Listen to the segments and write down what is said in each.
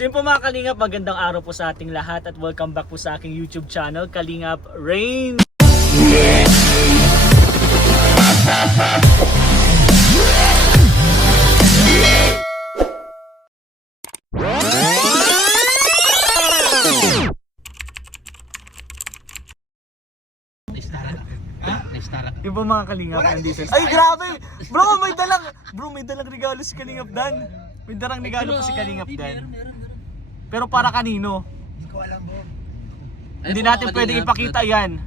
So yun po mga Kalingap, magandang araw po sa ating lahat at welcome back po sa aking YouTube channel, Kalingap Rain. Yung po mga Kalingap nandito. Ay grabe! Bro, may dalang regalo si Kalingap Dan. May dalang regalo po si Kalingap Dan. Pero para kanino? Hindi ko alam, bro. Hindi natin pwedeng ipakita yan.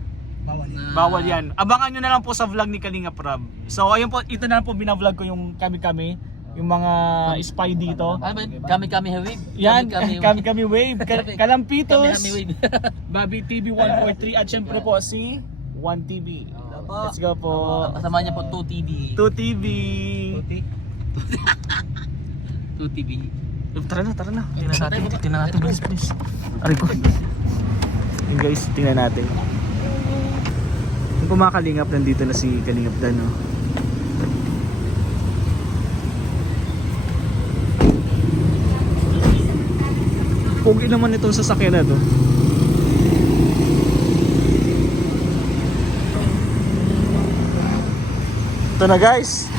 Bawal yan. Abangan nyo na lang po sa vlog ni Kalingap Rob. So ayun po, ito na lang po binavlog ko yung kami-kami. Yung mga spy dito. Kami wave. Yan, kami wave. Kalampitos. Kami wave. Bobby TV 143 at syempre po si 1TV. Let's go po. Kasama niya po 2TV. 2TV. 2TV. Tara na. Tingnan natin, please. Aray ko. Yung guys, tingnan natin. Yung po mga Kalingap, nandito na si Kalingap Dan, no? Pogi naman itong sasakyan na to. Ito na guys.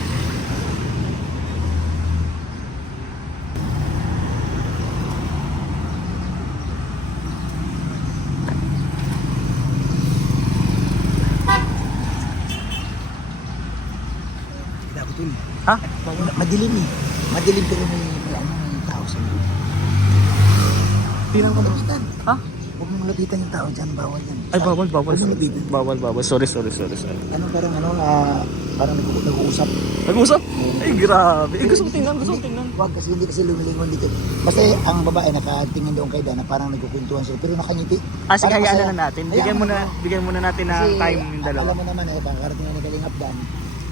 Ha? Madilim eh. Madilim pero may tao sa loob. Tingnan ko na. Ha? Huwag mong lapitan yung tao dyan, bawal yan. Ay, bawal. Huwag mong lapitan. Bawal. Sorry. Ano parang nag-uusap. Nag-usap? Ay, grabe. Gusto ko tingnan. Huwag kasi hindi lumilingon dito. Kasi ang babae nakatingin doon kay Dana, parang nagkukwentuhan sila pero nakangiti. Sige, Parang hayaan masaya. na natin. Bigyan muna natin ng Kasi, time yung dalawa. alam mo naman pagkarating na ni Kalingap Dan.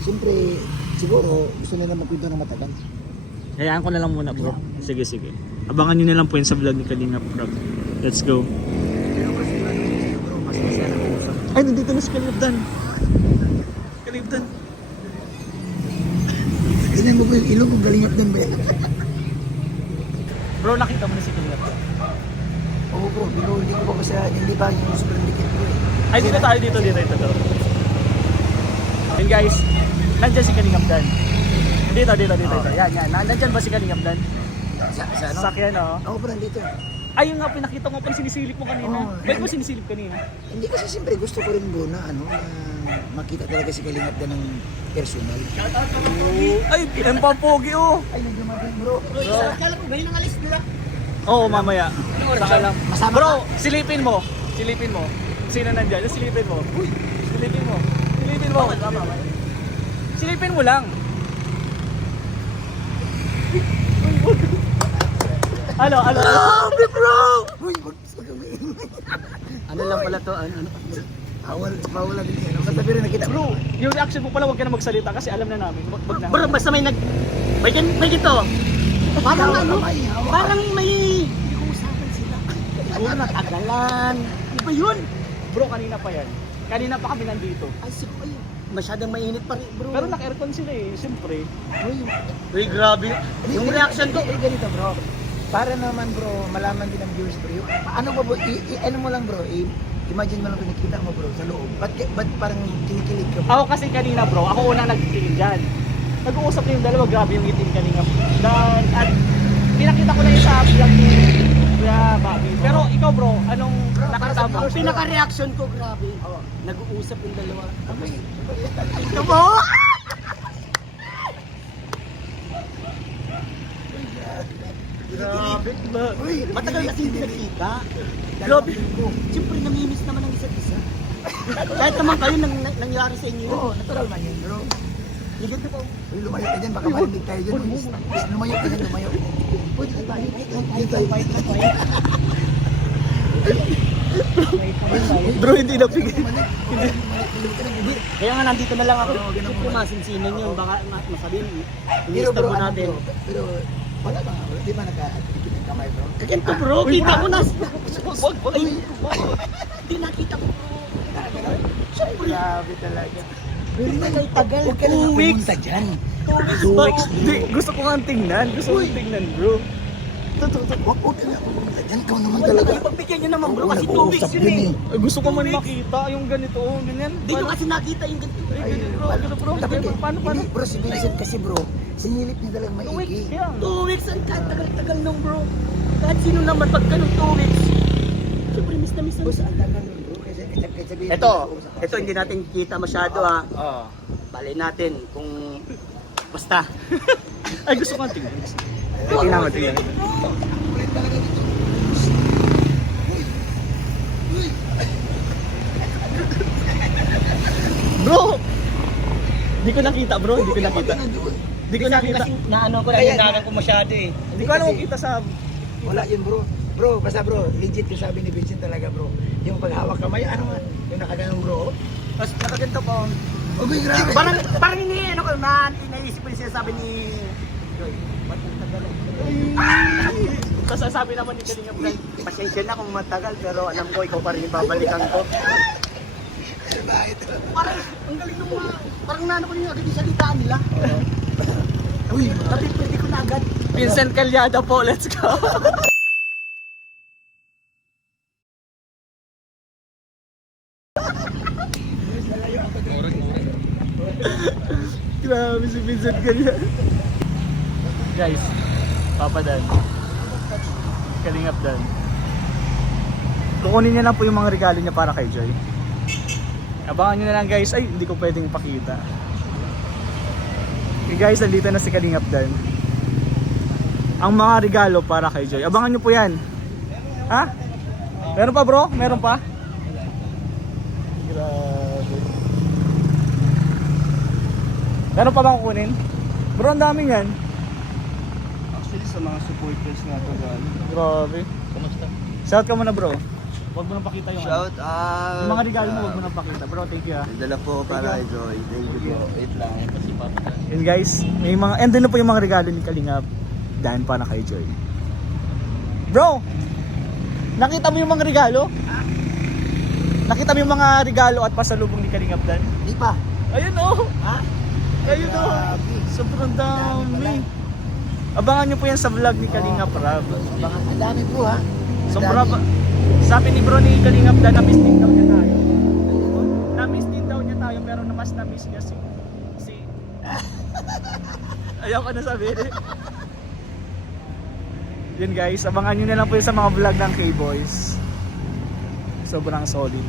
Siyempre, siguro gusto nila magkwento ng matagal. Hayaan ko na lang muna, bro. Sige. Abangan nyo na lang po yun sa vlog ni Kalingap Rob. Let's go. Pero kasi bro, mas masaya na usap. Ay, nandito na si Kalingap Dan. Tingnan mo po yung ilong kung Kalingap Dan ba yan? Bro, nakita mo na si Kalingap Dan. Oo bro, hindi ko pa kasi hindi pa yung sobrang dikit bro eh. Ay, dito tayo. Dito. And guys, nandyan si Kalingap Dan. Dito. Yan. Nandyan ba si Kalingap Dan? Sa ano? Sakyan, oh. Ako pa nandito. Ay, yung nga, pinakita mo pa sinisilip mo kanina. Oo. Ba't mo sinisilip kanina? Hindi kasi siyempre gusto ko rin bro na makita talaga si Kalingap Dan ng personal. Ay, pogi, oh. Ay, nagdumating bro. Kala ko ba yung nangalis nila? Oo, mamaya. Saka lang. Masama Bro, ka? silipin mo. Sino nandyan? Silipin mo. Silipin mo. Silipin mo lang. Ano? Grabe bro! Uy, Ano lang pala to? bawal lang din yan. Basta pero nakita Bro, yung reaction mo pala wag ka na magsalita kasi alam na namin. Wag na. Bro, basta may gito. Parang may usapan sila. Siguro natagalan. Ano ba yun? Bro, kanina pa yan. Kanina pa kami nandito. Ay, siguro yun. Masyadong mainit pa rin, bro. Pero naka-aircon sila eh, siyempre. Uy, grabe. Yung reaction ko. ganito bro. Para naman bro, malaman din ng viewers bro. Ano ba bro, ano mo lang bro, imagine mo lang kung nakita mo bro sa loob. Ba't parang kinikilig ka bro? Ako kasi kanina bro, ako unang nagtitingin dyan. Nag-uusap na yung dalawa, grabe yung itim kanina. At pinakita ko na yung sa vlog ni Kuya Bobby. Pero ikaw bro, anong nakita mo? Ang pinaka-reaction ko, grabe. Nag-uusap yung dalawa. Ito mo! Grabe. Uy, Matagal kasi hindi nakita. Grabe. Siyempre, namimiss naman ang isa't isa. Kahit naman kayo nangyari sa inyo yun. Oo, natural man yun bro. Ligat na po. Uy, lumayo ka dyan, baka marinig tayo dyan. Lumayo ka dyan, lumayo. Pwede ka tayo, dito tayo. Bro, hindi napigil. Kaya nga nandito na lang ako. Oo, ganun Siyempre, mo. masinsinan yun. Baka masabihin, Pero inistab bro, mo ano natin. bro, pero wala ba nga bro? Di ba nagkakikita ng kamay bro? Ito bro, kita ko na. Wag. Ay, hindi nakita ko bro. Siyempre. Grabe talaga. Pero Tagal, tagal. huwag ka lang 2 weeks. pumunta dyan. Di, gusto ko nga tingnan. Gusto ko tingnan, bro. Huwag ka nga pumunta dyan. Ikaw naman talaga. Ipagbigyan nyo naman bro, Oo, kasi 2 weeks nag-uusap yun eh. Ay, gusto ko man 2 weeks. makita yung ganito, ganyan. Hindi nyo kasi nakita yung ganito. Ay, ganyan bro, ganito bro. Paano? Hindi, bro, si Vincent kasi bro, sinilip niya talagang 2 weeks maigi. yan. 2 weeks ang tagal-tagal nung bro. Kahit sino naman pag ganun 2 weeks. Siyempre miss na miss na. Boss, ang tagal nun bro, kasi sabihin. Ito hindi natin kita masyado ha. Oo. Balay natin kung basta. Ay, gusto ko tingnan. Tingnan mo, tingnan. Ulit talaga dito. Bro! Di ko nakita bro, di ko nakita. Di ko nakita. Kasi naano ko lang, Kaya hinagan ko masyado eh. Di ko alam kung kita sa... Wala yun bro. Bro, basta bro, legit yung sabi ni Vincent talaga bro. Yung paghawak kamay, ano nga, yung nakaganong bro. Tapos nakaganto ko. Uy, grabe. Parang ini ano ko na naisip ko yung sinasabi ni Joy. Ba't ang tagal eh? Tapos sabi naman ni Kalinga Brad. Pasensya na kung matagal pero alam ko ikaw pa rin yung babalikan ko. Bakit? Parang ang galing ng mga parang naano ko yung agad yung salitaan nila. Uy, Napipili ko na agad. Vincent Calyada po, let's go! Grabe si Vincent Calyada. Guys, Papa Dan. Kalingap Dan. Kukunin niya lang po yung mga regalo niya para kay Joy. Abangan nyo na lang guys. Ay, hindi ko pwedeng pakita. Okay guys, nandito na si Kalingap Dan. Ang mga regalo para kay Joy. Abangan nyo po yan. Ha? Meron pa bro? Meron pa? Grabe. Meron pa bang kukunin? Bro, ang dami yan. Actually sa mga supporters nga to galing. Grabe. Kumusta? Shout ka muna bro. Huwag mo nang pakita yung Shout out. yung mga regalo mo, huwag mo nang pakita. Bro, thank you ha. Dala po para kay Joy. Thank you po. Wait lang. Kasi Papa. Yun guys, may mga, and doon na po yung mga regalo ni Kalingap Dan para kay Joy. Bro! Nakita mo yung mga regalo? Nakita mo yung mga regalo at pasalubong ni Kalingap Dan? di pa. Ayun oh! Ha? Ayun oh! Grabe. Sobrang dami. Abangan nyo po yan sa vlog ni Kalingap Rab. Ang dami bro ha. Ang Sobrang dami. sabi ni bro ni Kalingap Dan, na-miss din daw niya tayo. Na-miss din daw niya tayo pero mas na-miss niya si ayaw ko na sabihin. Yun guys, abangan nyo na lang po yun sa mga vlog ng K-Boys. Sobrang solid.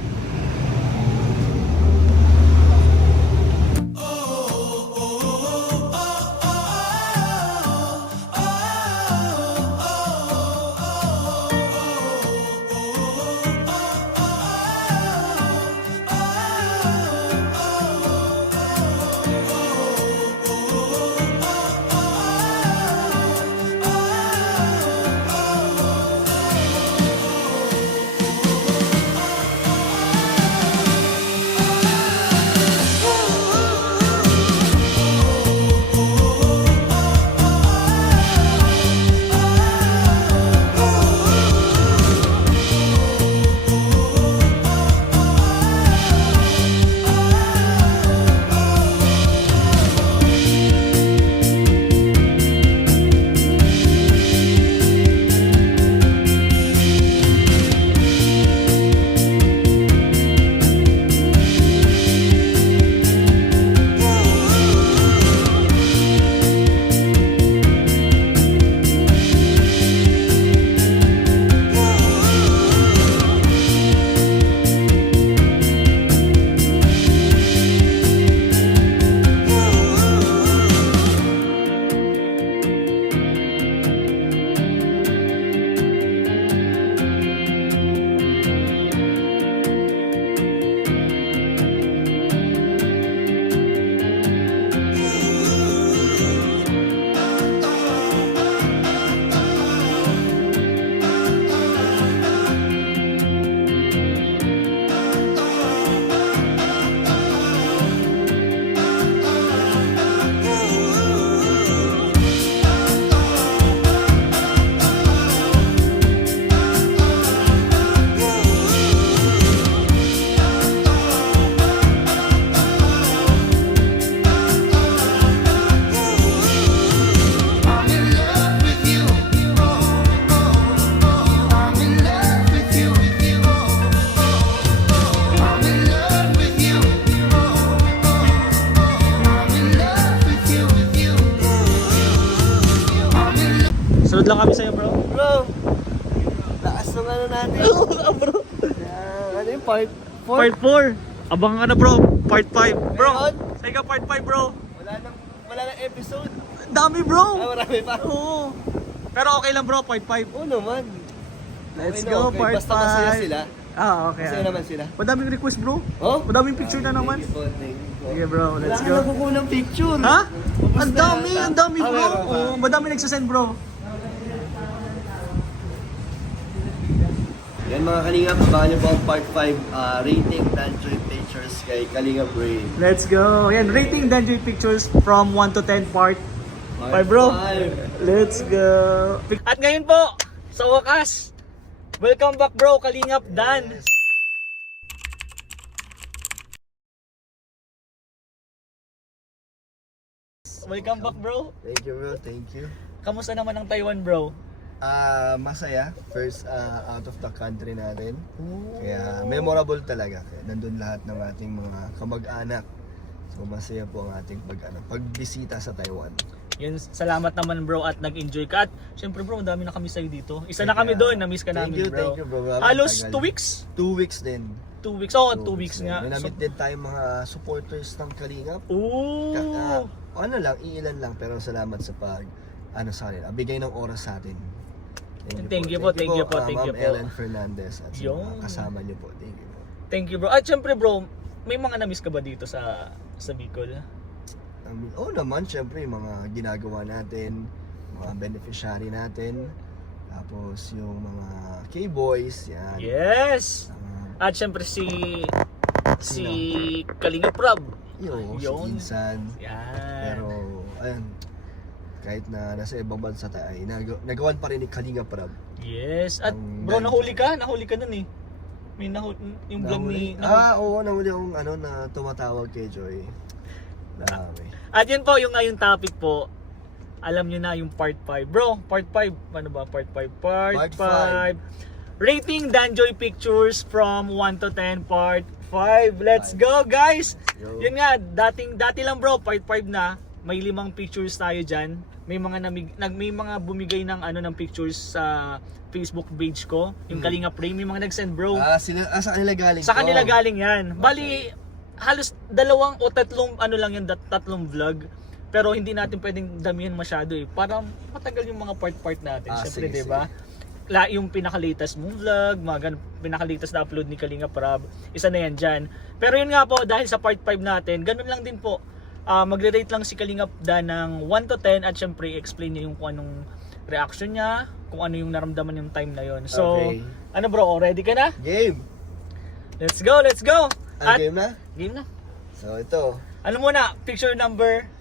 Proud lang kami sa'yo, bro. Bro, taas ng ano natin. Bro. Ano yung part? Part 4. Abang ka na, bro. Part 5. Bro, Meron? sa'yo ka part 5, bro. Wala nang episode. Dami, bro. Marami pa. Oo. Pero okay lang, bro. Part 5. Oo naman. Let's Okay na, go, okay. part 5. Basta masaya sila. Okay. Masaya naman sila. Madaming request, bro. Oh? Madaming picture na naman. Thank you po. Sige, bro. Let's Wala go. ka nakukunang picture. Ha? Ubus Ang na dami, yata. ang dami, bro. Meron pa. Oo, madami nagsasend, bro. Yan mga Kalingap, abangan niyo po ang part 5 rating Danjoy Pictures kay Kalingap Brain. Let's go. Yan, rating Danjoy Pictures from 1 to 10 part 5, bro. Let's go. At ngayon po, sa wakas, welcome back, bro, Kalingap Dan. Welcome back, bro. Thank you bro, thank you. Kamusta naman ang Taiwan, bro? Masaya. First out of the country natin. Kaya memorable talaga. Kaya nandun lahat ng ating mga kamag-anak. So masaya po ang ating pagbisita sa Taiwan. Yun, salamat naman, bro, at nag-enjoy ka. At syempre, bro, ang dami na kami sa'yo dito. Isa na kami doon, na-miss ka namin, bro. Thank you, bro. Halos Tagal. 2 weeks? 2 weeks din. 2 weeks. Oo, 2 weeks nga. May namit din tayong mga supporters ng Kalingap. Ooh. Ano lang, iilan lang, pero salamat sa sa kanila. Bigay ng oras sa atin. Thank you po. Ma'am Ellen Fernandez at sa Yung mga kasama niyo po. Thank you po. Thank you, bro. At syempre, bro, may mga na-miss ka ba dito sa Bicol? Oo naman, syempre, yung mga ginagawa natin, mga beneficiary natin, tapos yung mga K-boys, yan. Yes! At syempre si Kalinga Prab. Yung si Yun. Insan. Yan. Pero, ayun, kahit na nasa ibang bansa tayo, ay nagawan pa rin ni Kalinga Prab. Yes. At Ang bro, galing. nahuli ka nun eh. May yung vlog ni... Oo, nahuli akong na tumatawag kay Joy. Dami. At yun po, yung ngayong topic po, alam nyo na yung part 5. Bro, part 5. Ano ba? Part 5. Part Part 5. Rating Danjoy Pictures from 1 to 10 part 5. Let's go, guys! Yo. Yun nga, dati lang bro, part 5 na. May 5 pictures tayo dyan. May mga bumigay ng ng pictures sa Facebook page ko, yung Kalinga Frame, may mga nag-send, bro. Sa kanila galing Sa kanila to. galing yan. Bali, halos 2 o 3 tatlong vlog. Pero hindi natin pwedeng damihan masyado eh. Para matagal yung mga part natin. Siyempre, sige, 'di ba? Yung pinaka-latest mong vlog, pinaka-latest na upload ni Kalinga Prab, isa na yan dyan. Pero yun nga po, dahil sa part 5 natin, ganun lang din po. Magre-rate lang si Kalinga Dan ng 1 to 10 at syempre explain niya yung kung anong reaction niya, kung ano yung naramdaman yung time na yon. So, Okay. ano bro, ready ka na? Game! Let's go, let's go! Game na? Game na. So ito, Ano muna, picture number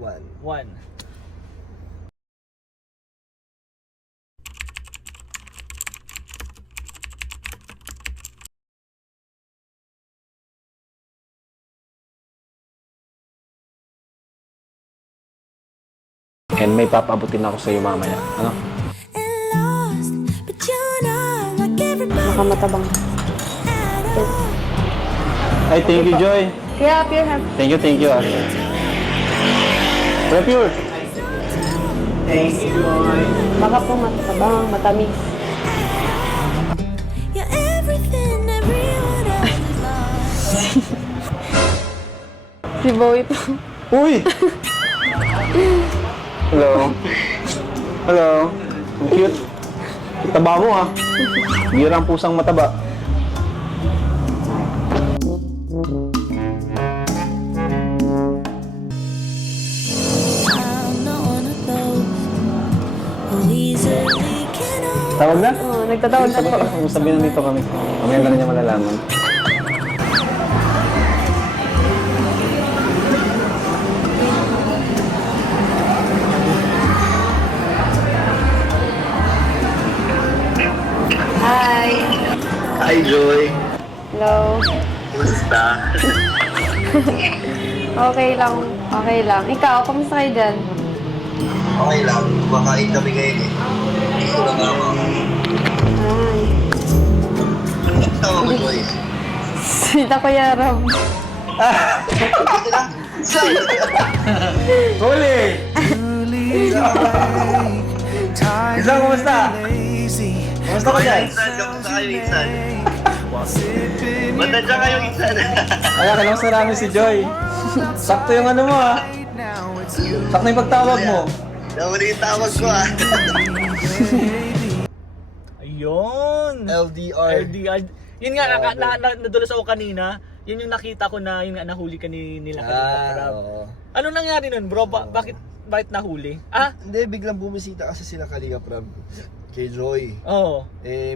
1. 1. And may papabutin ako sa iyo mamaya. Ano? Nakamatabang. Ay, thank you, Joy. Yeah, pure hemp. Thank you, ah. Pure. Baka po matabang, matamis. You're everything everyone else is lost. Si Bowie po. Uy! Hello. Hello. Ang cute. Taba mo, ah. Birang pusang mataba. I'm not one of those who easily get over. Tawag na? Oo, nagtatawag na po. Kung sabihin nandito kami. Mamaya ka na niya malalaman. Hi. Hi Joy! Hello. Kumusta? Okay lang. Okay lang. Ikaw, kamusta kayo dyan? Okay lang, kumakain kami ngayon eh. Ito lang ako. Ay. Tawa mo Joy. Sita ko Yaram. Huli! Insan, kumusta? Kumusta ka dyan? Kamusta kayo, Insan? Ba't nandiyan kayo, Insan? Kaya kamusta namin si Joy. Sakto yung ano mo ah. Sakto yung pagtawag mo. Nawala yung tawag ko ah. Ayun. LDR. LDR. Yun nga, nadulas ako kanina. Yun yung nakita ko na, yun nga, nahuli ka nila kanina. Oo. Ano nangyari nun, bro? Bakit nahuli? Ah? Hindi, biglang bumisita kasi sila Kalinga Prab kay Joy. Oo.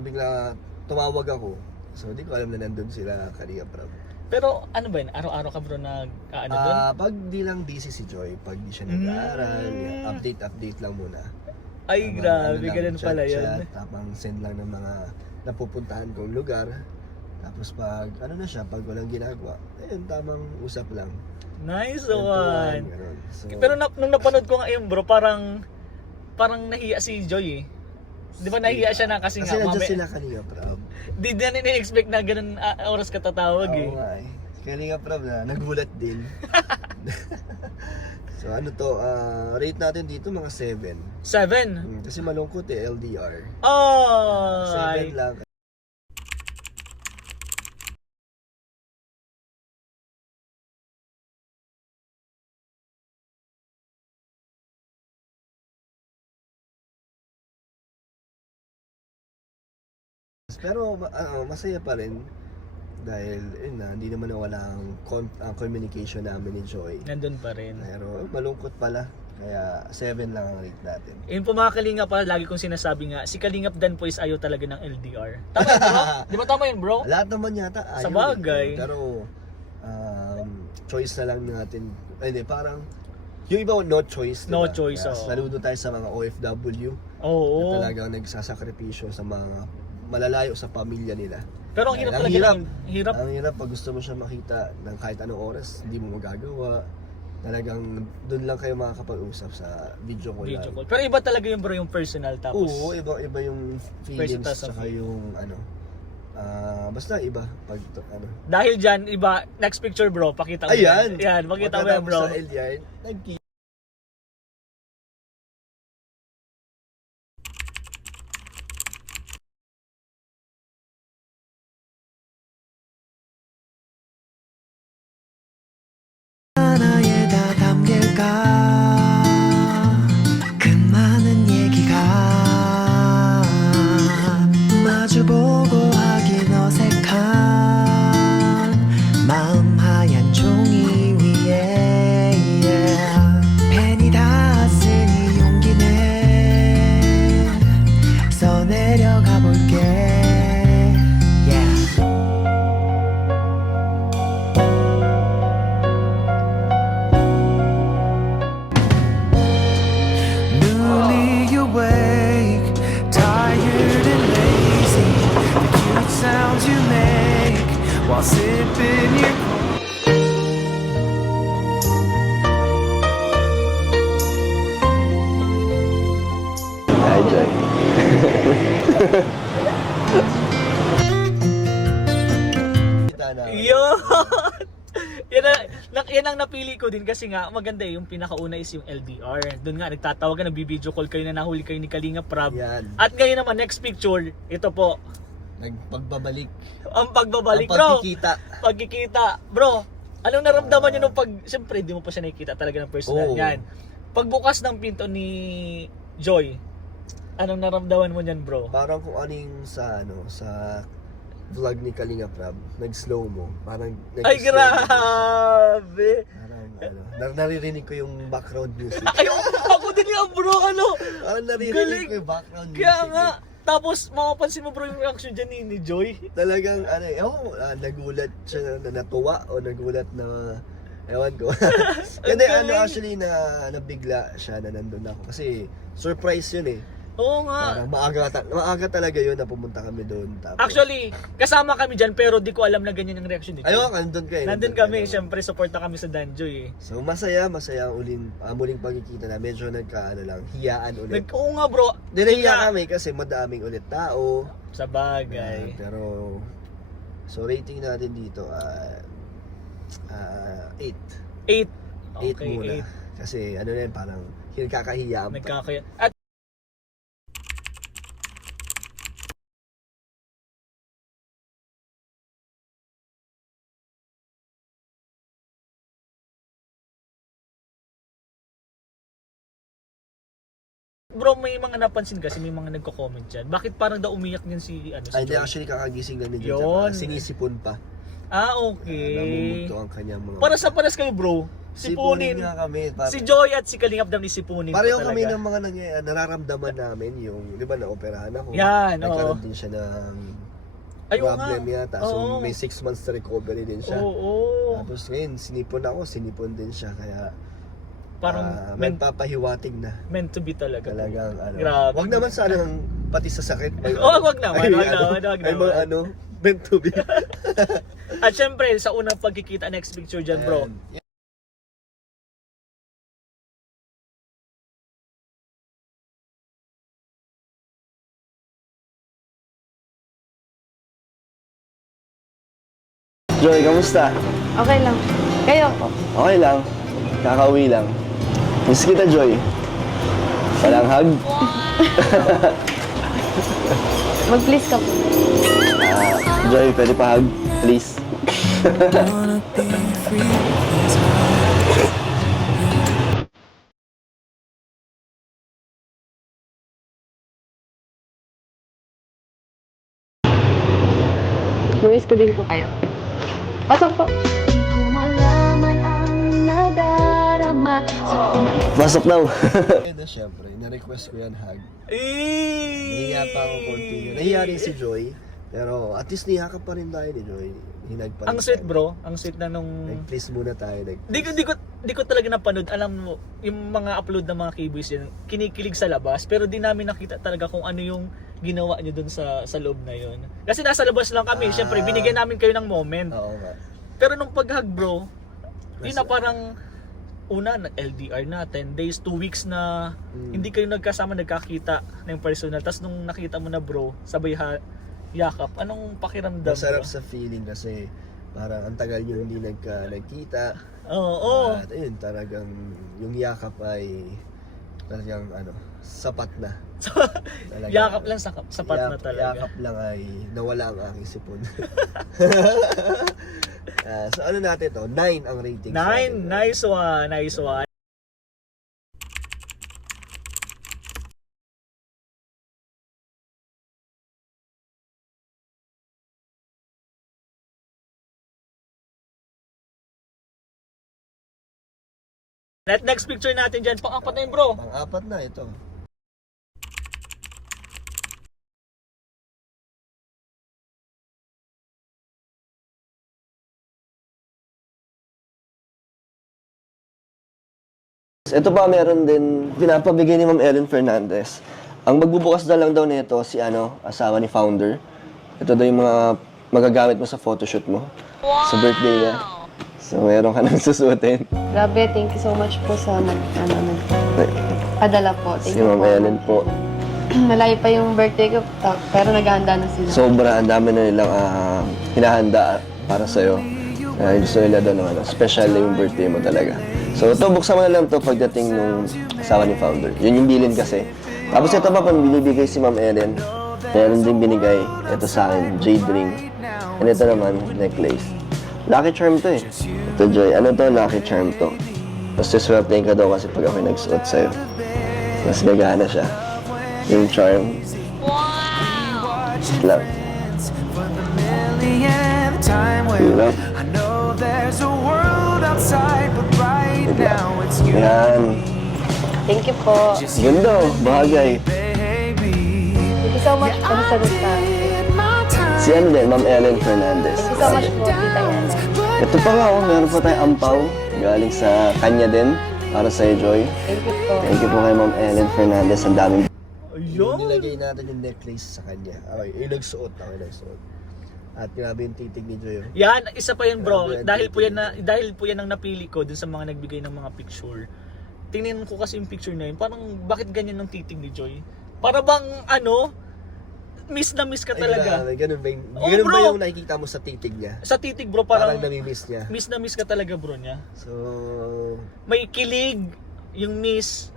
Bigla tumawag ako. So, hindi ko alam na nandun sila Kalinga Prab. Pero ano ba yun? Araw-araw ka bro ano doon? Pag di lang busy si Joy, pag di siya nag-aaral, update lang muna. Ay, Habang grabe, lang, ganun pala yun. Tapang send lang ng mga napupuntahan kong lugar. Tapos pag ano na siya, pag walang ginagawa, ayun, tamang usap lang. Nice Kwentuhan, one. ganun. So, Pero nung napanood ko ngayon bro, parang nahiya si Joy eh. Di ba nahiya siya na kasi nga nandiyan sila Kalinga Prab. Di na ni-expect na ganun oras ka tatawag eh. Oo nga eh. Kalinga Prab na, nagulat din. So ano to, rate natin dito mga 7. 7? Kasi malungkot eh, LDR. Oh! 7 lang. Pero masaya pa rin dahil yun na, hindi naman nawala ang communication namin ni Joy. Nandun pa rin. Pero malungkot pala. Kaya 7 lang ang rate natin. Yun po mga Kalingap pa, lagi kong sinasabi nga, si Kalingap Dan po is ayaw talaga ng LDR. Tama yun bro? Di ba tama yun bro? Lahat naman yata ayaw. Sa bagay. Pero choice na lang natin. Hindi, parang yung iba no choice. No diba? choice, Kaya oo. saludo tayo sa mga OFW Oo. na talagang nagsasakripisyo sa mga malalayo sa pamilya nila. Pero ang hirap Ang talaga. hirap. Hirap. Ang hirap pag gusto mo siya makita ng kahit anong oras, hindi mo magagawa. Talagang doon lang kayo makakapag-usap sa video call. Video lang. call. Pero iba talaga yung bro, yung personal tapos. Oo, iba yung feelings Personal sa tsaka yung ano. Basta iba pag ano. Dahil dyan, iba, next picture bro, pakita mo. Ayan. Yan, pakita mo yan Pagkatapos bro. sa LDR, 하나에 다 담길까 그 많은 얘기가 마주보고 하긴 어색한 마음 하얀 종이 위에 펜이 닿았으니 용기내 써내려가 볼게 newly awake, tired and lazy. The cute sounds you make while sipping your Hi, Joy. Kita na. Yun! yan ang napili ko din kasi nga maganda yung pinakauna is yung LDR. Doon nga nagtatawag ka, nagbibideo call kayo na nahuli kayo ni Kalinga Prab. Yan. At ngayon naman next picture, ito po. Nagpagbabalik. Ang pagbabalik Ang bro. pagkikita. Pagkikita. Bro, anong naramdaman niyo nung siyempre hindi mo pa siya nakikita talaga ng personal Oo. yan. Pagbukas ng pinto ni Joy, anong naramdaman mo niyan bro? Parang kung aning sa vlog ni Kalinga Prab, nag-slow mo. Parang Ay nag-slow mo. grabe! Parang naririnig ko yung background music. Ay, ako din yan bro, Parang naririnig Galing. ko yung background music. Kaya nga, tapos mapapansin mo bro yung reaction dyan ni Joy. Talagang nagulat siya na natuwa o nagulat na ewan ko. Kasi galing. actually nabigla siya na nandun ako kasi surprise yun eh. Oo nga. Parang maaga talaga yun na pumunta kami doon. Tapos, Actually, kasama kami dyan pero di ko alam na ganyan ang reaction ni Joy. ayun, nandun kayo. Nandun kami, syempre supporta kami sa Danjoy eh. So masaya ang muling pagkikita na medyo hiyaan ulit. Oo nga bro. Dinahiya kami kasi madaming ulit tao. Sa bagay. Pero so rating natin dito 8. 8. 8 muna. Kasi parang kinakakahiya. Nagkakaya. At Bro, may mga napansin kasi may mga nagko-comment dyan. Bakit parang daw umiyak niyan si si Ay, di, Joy? actually kakagising lang din Yun. dyan. Sinisipon pa. Okay. Namumugto ang kanyang mga... Para sa paras kayo, bro. Sipunin. nga kami. Si Joy at si Kalingap Dam ni Sipunin. Pareho po kami talaga. ng mga nararamdaman namin. Yung, di ba, na-operahan ako. Yan, Nagkaroon oo. din siya ng Ayun problem nga. yata. So, Oo. may 6 months na recovery din siya. Oo. Tapos ngayon, sinipon din siya. Kaya, Parang may meant, papahiwatig na. meant to be talaga. Talagang, Grabe. wag naman sana ng pati sa sakit. May, Wag naman, ay, wag naman, wag May naman. mga meant to be. At syempre, sa unang pagkikita, next picture dyan, bro. Ayan. Joy, kamusta? Okay lang. Kayo? Okay lang. Kakauwi lang. Miss kita, Joy. Walang hug? Mag-please ka po. Joy, pwede pa hug? Please. Wanna be free. It's Miss ko din po kayo. Pasok po. Pasok daw. And syempre, na-request ko yan hug. Eh! Nahiya pa ako konti. Nahiya rin si Joy. Pero at least niyakap pa rin tayo ni Joy. Hinag pa rin Ang sweet, tayo. bro. Ang sweet na nung... Nag-please muna tayo. Di ko talaga napanood. Alam mo, yung mga upload ng mga K-Boys yan, kinikilig sa labas, pero di namin nakita talaga kung ano yung ginawa nyo dun sa loob na yun. Kasi nasa labas lang kami, syempre, binigyan namin kayo ng moment. Oo nga. Pero nung pag-hug, bro, di na parang, una, LDR na, 10 days, 2 weeks na, hindi kayo nagkasama, nagkakita ng personal. Tapos nung nakita mo na, bro, sabay yakap, anong pakiramdam, Masarap bro? sa feeling kasi parang ang tagal nyo hindi nagkita. Oo. At ayun, talagang yung yakap ay talagang sapat na. Talagang, Yakap lang sapat na talaga. Yakap lang ay nawala ang aking sipon. So ano natin to? 9 ang rating. 9, nice one, nice one. Next picture natin dyan, pang-apat na yun, bro. Pang-apat na ito. Ito pa, meron din pinapabigay ni Ma'am Ellen Fernandez. Ang magbubukas na lang daw nito si asawa ni Founder. Ito daw yung mga magagamit mo sa photoshoot mo. Sa birthday niya. So, meron ka nang susuotin. Grabe, thank you so much po sa padala po. Thank Si you Ma'am po. Ellen po. Malayo pa yung birthday ko, pero naghahanda na sila. Sobra, ang dami na nilang hinahanda para sa'yo. Gusto nila daw ng special yung birthday mo talaga. So ito, buksan mo na lang to pagdating nung asawa ni Founder. Yun yung bilin kasi. Tapos ito pa, pang binibigay si Ma'am Ellen. Meron din binigay. Ito sa akin, jade ring. And ito naman, necklace. Lucky charm to eh. Ito, Joy. Ano to? Lucky charm to. Tapos siswertein ka daw kasi pag ako nagsuot sa'yo. Mas gagana siya. Yung charm. Wow! Lang. for the millionth time. Well, I know there's a world outside, but right now it's you. Yan. Thank you po. Ganda, bagay. Baby, Thank you so much po sa gusta. Si din, Ma'am Ellen Fernandez. Thank you so much po, Tita Yana. Ito pa nga, meron pa tayong ampaw. Galing sa kanya din, para sa Joy. Thank you po. Thank you po kay Ma'am Ellen Fernandez. Ang daming Yung Ayun. nilagay natin yung necklace sa kanya. Okay, yung nagsuot. At grabe yung titig ni Joy. Yan, isa pa yun, bro. Grabe, Dahil po yan ang napili ko dun sa mga nagbigay ng mga picture. Tingnan ko kasi yung picture na yun. Parang bakit ganyan ang titig ni Joy? Para bang miss na miss ka talaga. Ay, ganun ba Oh, ganun ba bro. yung nakikita mo sa titig niya? Sa titig, bro, Parang parang nami-miss niya. miss na miss ka talaga, bro niya. So, May kilig, yung miss,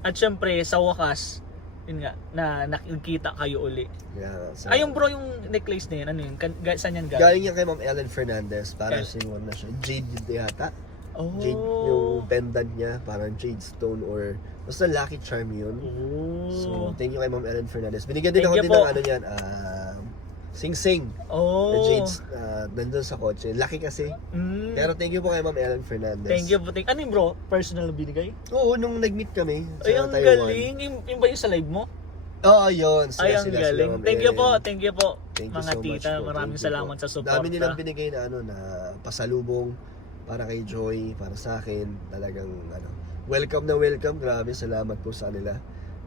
at syempre sa wakas, yun nga, na nakikita kayo uli. yeah. So, Ayun, bro, yung necklace na yun, ano yun? Saan yan galing? galing yan kay Ma'am Ellen Fernandez. Parang sinuwan na siya. Jade yun yata. Oh. Jade, yung pendant niya, parang jade stone or basta lucky charm yun. Oh. So, thank you kay Ma'am Ellen Fernandez. Binigyan din Thank ako you din po. ng ano yan, sing-sing. Oh. Na jades nandun sa kotse. Laki kasi. Mm. Pero thank you po kay Ma'am Ellen Fernandez. Thank you po. Ano yung bro? Personal na binigay? Oo, nung nag-meet kami sa Ay, ang Taiwan. galing. Yung ba yung sa live mo? Oo, yun. Ay, ang galing. Thank you po. Thank Thank you po. you Mga so much tita, po. maraming Thank you salamat po. sa support. Dami nilang binigay na na pasalubong para kay Joy, para sa akin. Talagang welcome na welcome. Grabe, salamat po sa kanila.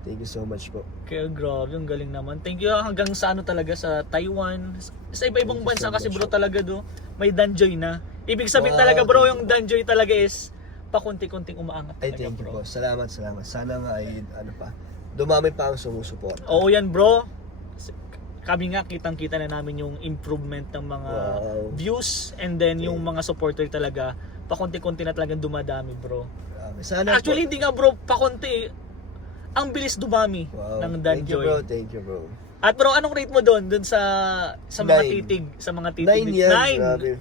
Thank you so much po. Kaya grabe, ang galing naman. Thank you hanggang sa talaga sa Taiwan. Sa iba-ibang Thank you bansa so kasi much. bro talaga may Danjoy na. Ibig sabihin Wow, talaga bro, thank yung Danjoy talaga is pakunti-kunting umaangat Ay, talaga thank you bro. po. Salamat. Sana nga ay dumami pa ang sumusuport. Oo yan bro. Kami nga kitang-kita na namin yung improvement ng mga Wow. views and then yung mga supporter talaga pakunti-kunti na talagang dumadami bro. Grabe. Sana Actually hindi nga bro pakunti. Ang bilis dumami wow. ng Thank you bro. Danjoy. Thank you bro. At bro, anong rate mo doon sa mga 9. titig, sa mga titig? 9 yan. 9. Grabe.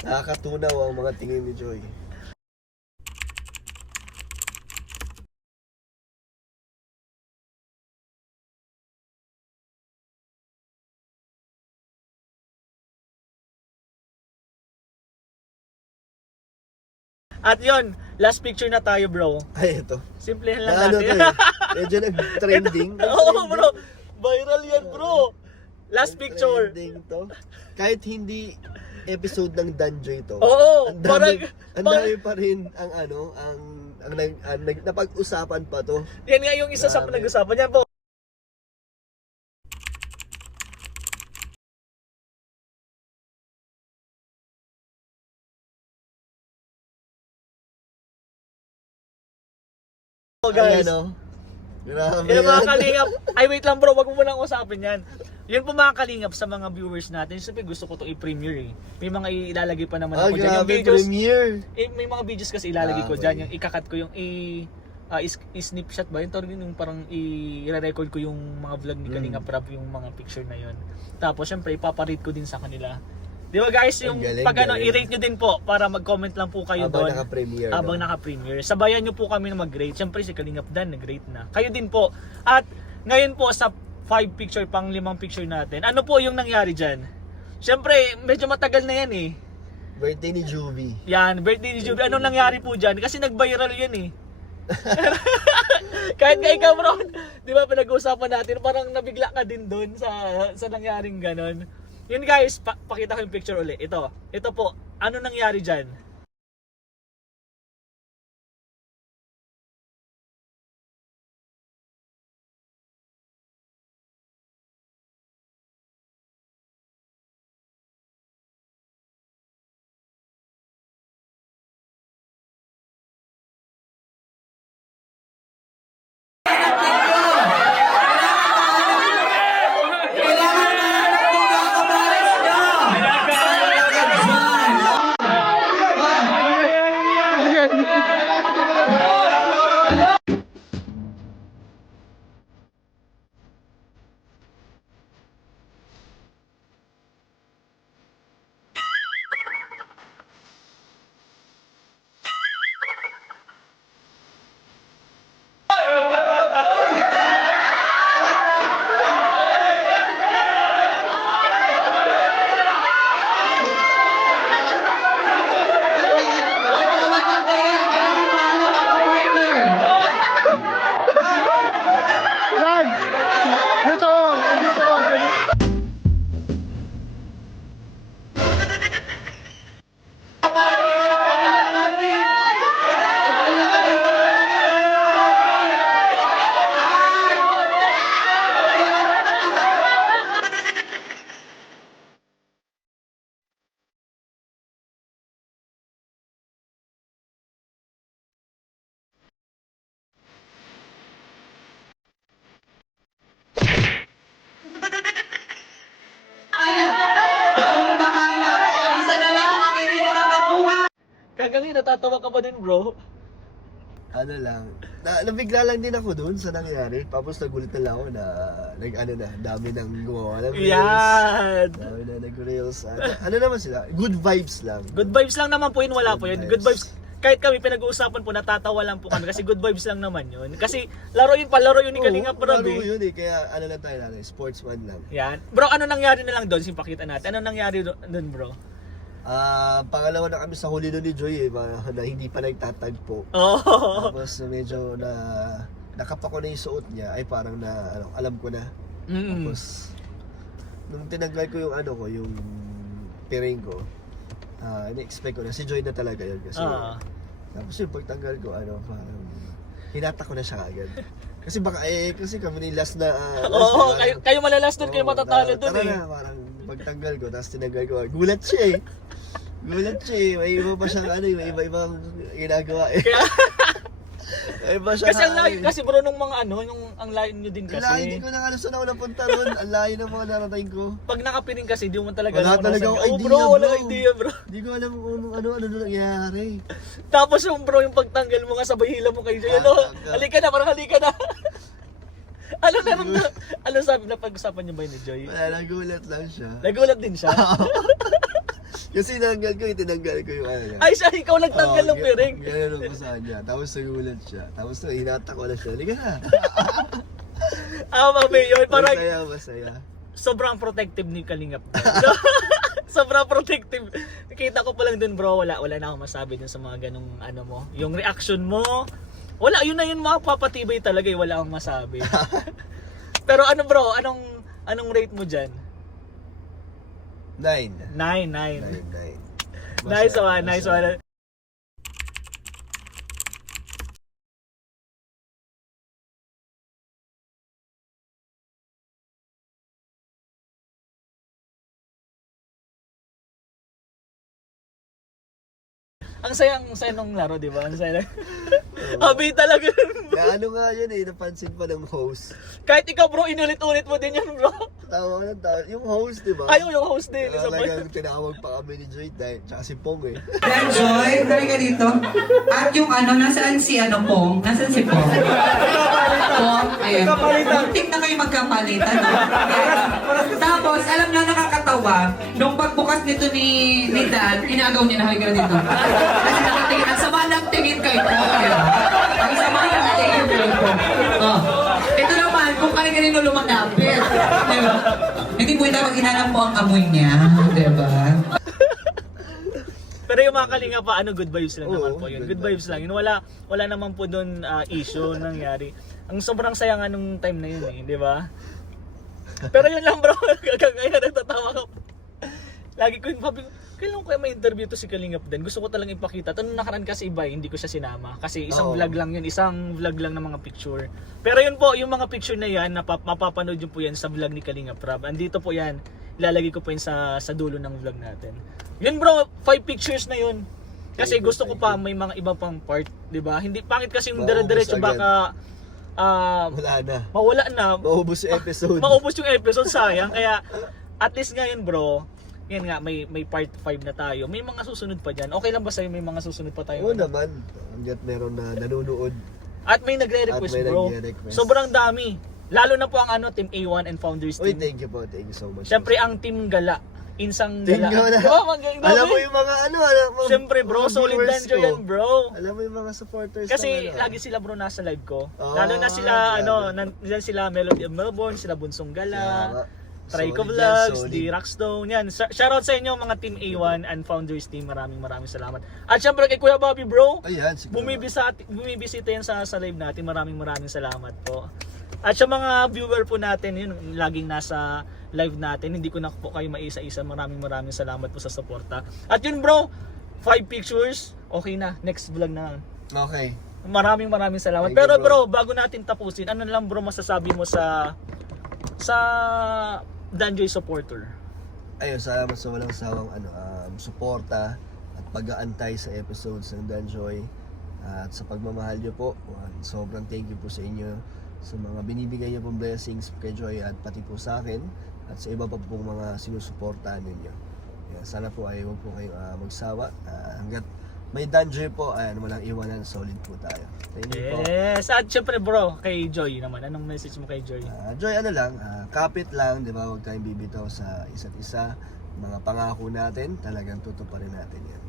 Nakakatunaw ang mga tingin ni Joy. At yon, last picture na tayo bro. Ay, ito. Simple lang Na ano to natin. eh. Medyo nag-trending. Oo bro, viral yan bro. Last picture. Trending to. Kahit hindi episode ng Danjoy to. Oo, ang dami, parang- ang dami pa rin ang napag-usapan pa to. Yan nga yung isa sa Grabe. pinag-usapan yan po. Oh, guys. Ayan, oh. Grabe Yung mga yan. kalingap, ay wait lang bro, wag mo munang usapin yan. Yun po mga kalingap sa mga viewers natin. Siyempre gusto ko itong i-premiere eh. May mga ilalagay pa naman Ah, ako dyan. Yung grabe, videos, premiere. may mga videos kasi ilalagay ko Grabe. dyan. Yung ikakat ko yung snapshot ba? Yung tawag yun, yung parang i-record ko yung mga vlog ni Kalinga Prab, yung mga picture na yun. Tapos syempre ipaparate ko din sa kanila. Di ba guys, yung Ang galing, pag galing. i-rate nyo din po para mag-comment lang po kayo Habang doon. naka-premiere. Habang no? naka-premiere. Sabayan nyo po kami na mag-rate. Siyempre si Kalingap Dan nag-rate na. Kayo din po. At ngayon po sa 5 picture, pang 5 picture natin. Ano po yung nangyari dyan? Siyempre, medyo matagal na yan eh. Birthday ni Juvie. Yan, birthday ni Juby. Anong nangyari po dyan? Kasi nag-viral yan eh. Kahit nga ikaw bro, di ba pinag-uusapan natin, parang nabigla ka din doon sa nangyaring ganon. Yun guys, pakita ko yung picture ulit. Ito po, ano nangyari dyan? Kagang natatawa ka pa din bro. Ano lang. Nabigla lang din ako doon sa nangyari. Tapos nagulat na lang ako na dami nang gumawa ng reels. Yan! Dami na nag-reels. Ano naman sila? Good vibes lang. Good vibes lang naman po yun, wala po yun. Good vibes. kahit kami pinag-uusapan po, natatawa lang po kami kasi good vibes lang naman yun. Kasi laro yun ni Kalinga Prab laro eh. yun eh, kaya ano lang tayo natin, sportsman lang. Yan. Bro, ano nangyari na lang doon? Simpakita natin. Ano nangyari doon, bro? Pangalawa na kami sa huli doon ni Joy eh, na hindi pa nagtatagpo. Oh. Tapos medyo na nakapa ko na yung suot niya, ay parang na, alam ko na. Tapos, nung tinanggal ko yung yung piring ko, in-expect ko na, si Joy na talaga yun kasi. Tapos yung pagtanggal ko, parang, hinata ko na siya agad. Kasi baka, kasi kami ni last na, Oo, kayo malalas doon, kayo matatalo doon eh. Na, parang pagtanggal ko, tapos tinanggal ko, gulat siya eh. May iba pa siyang may iba-ibang ginagawa eh. May iba siya Kasi ang layo, kasi bro, nung mga nung ang layo nyo din kasi. Hindi ko na alam saan ako napunta ron. Ang layo ng mga narating ko. Pag nakapiling kasi, di mo talaga Wala talaga akong idea, bro. Wala bro. idea, bro. Hindi ko alam kung ano nangyari. Tapos yung bro, yung pagtanggal mo nga sabay hila mo kay Joy. Halika na, parang halika na. Ano sabi na pag-usapan niyo ba yun ni Joy? Wala, nagulat lang siya. Nagulat din siya. Kasi tinanggal ko yung niya. Ay, siya, ikaw nagtanggal ng piring. Ganun ko sa kanya. Tapos nagulat siya. Tapos hinata ko na siya. Halika na. Mami, yun. Parang Masaya. sobrang protective ni Kalingap. Sobrang protective. Nakita ko pa lang dun, bro. Wala na akong masabi dun sa mga ganong mo. Yung reaction mo. Wala, yun na yun, mapapatibay talaga eh. Wala akong masabi. Pero bro, anong rate mo dyan? 9. 9. Nice one. Ang saya nung laro, di ba? Ang saya. Habi talaga. Kaya nga yun napansin pa ng host. Kahit ikaw bro, inulit-ulit mo din yun bro. Tawa ka ng tawa. Yung host, di ba? Ayaw yung host din. Talagang tinawag pa kami ni Joy dahil tsaka si Pong eh. Dan Joy, talaga dito. At yung nasaan si Pong? Nasaan si Pong? Pong, ayun. Muntik na kayo magkapalitan. No? Tapos, alam na nakakatawa, nung pagbukas nito ni Dan, inagaw niya na halika dito. Kasi nakatingin, ang sama ng tingin kay Pong. Ang sama ng tingin kay Pong. Oh. Ito naman, kung kanino lumalapit. Diba? Hindi po ito mag-inalam po ang amoy niya. Diba? Pero yung mga Kalinga pa, good vibes lang naman po yun. Good vibes lang yun. Wala naman po doon issue nangyari. Ang sobrang saya nga nung time na yun eh, di ba? Pero yun lang bro, kagaya nagtatawa ko. Lagi ko yung sabi ko, kailan ko may interview to si Kalingap din. Gusto ko talang ipakita. Ito nung nakaraan kasi iba, hindi ko siya sinama. Kasi isang vlog lang yun, isang vlog lang ng mga picture. Pero yun po, yung mga picture na yan, mapapanood yun po yan sa vlog ni Kalingap Prab. Andito po yan, ilalagay ko po yun sa dulo ng vlog natin. Yun bro, 5 pictures na yun. Kasi gusto ko pa may mga iba pang part, di ba? Hindi pangit kasi yung dire-diretso baka Wala na. mawala na. Maubos yung episode. Maubos yung episode, sayang. Kaya at least ngayon bro, yan nga, may part 5 na tayo. May mga susunod pa dyan. Okay lang ba sa'yo may mga susunod pa tayo? Oo naman. Hanggat meron na nanonood. At may nagre-request bro. Sobrang dami. Lalo na po ang Team A1 and Founders Uy, Team. thank you po. Thank you so much. Siyempre ang Team Gala. Insang Team Gala. Gala. Oh, magaling Alam mo dami. yung mga alam mo. Siyempre bro, mga solid viewers danjo ko. yan bro. Alam mo yung mga supporters Kasi ng lagi sila bro nasa live ko. Oh, Lalo na sila grabe. nandiyan sila Melody of Melbourne, sila Bunsong Gala. Trico Solid yan, Vlogs, solid. di Rockstone, yan. Shoutout sa inyo mga Team A1 and Founders Team. Maraming salamat. At syempre kay Kuya Bobby bro, Ayan, siguro. bumibisita yan sa live natin. Maraming salamat po. At sa mga viewer po natin, yun, laging nasa live natin. Hindi ko na po kayo maisa-isa. Maraming salamat po sa suporta. At yun bro, 5 pictures, okay na. Next vlog na lang. Okay. Maraming salamat. Thank you, Pero bro, bago natin tapusin, ano lang bro masasabi mo sa Danjoy supporter? Ayun, salamat sa walang sawang suporta at pag-aantay sa episodes ng Danjoy. At sa pagmamahal niyo po, sobrang thank you po sa inyo sa mga binibigay niyo pong blessings kay Joy at pati po sa akin at sa iba pa pong mga sinusuportahan ninyo. Sana po ay huwag po kayong magsawa. Hanggat may Danjoy po, walang iwanan, solid po tayo. Thank you po. Yes, at syempre bro, kay Joy naman. Anong message mo kay Joy? Joy, kapit lang, di ba? Huwag tayong bibitaw sa isa't isa. Mga pangako natin, talagang tutuparin natin yan.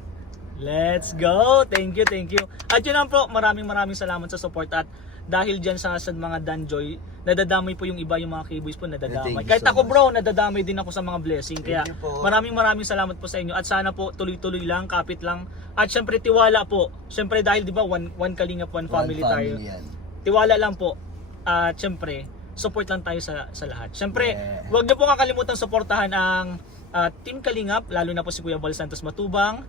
Let's go! Thank you, thank you. At yun lang po, maraming salamat sa support at dahil dyan sa mga Danjoy, nadadamay po yung iba, yung mga K-boys po nadadamay. Thank you Kahit so ako much. bro, nadadamay din ako sa mga blessing. Kaya Thank you po. maraming salamat po sa inyo at sana po tuloy-tuloy lang, kapit lang. At syempre tiwala po. Syempre dahil di ba one Kalingap, one family tayo. yan. Tiwala lang po. At syempre, support lang tayo sa lahat. Syempre, Yeah. huwag niyo po kakalimutan suportahan ang Team Kalingap, lalo na po si Kuya Bal Santos Matubang,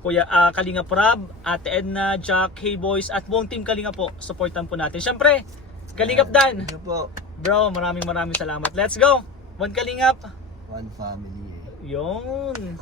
Kuya Kalingap Rab, Ate Edna, Jack, K-Boys, at buong Team Kalingap po. Supportan po natin. Syempre, Kalingap Dan. Thank you po. Bro, maraming salamat. Let's go! One Kalingap. One family. Yun.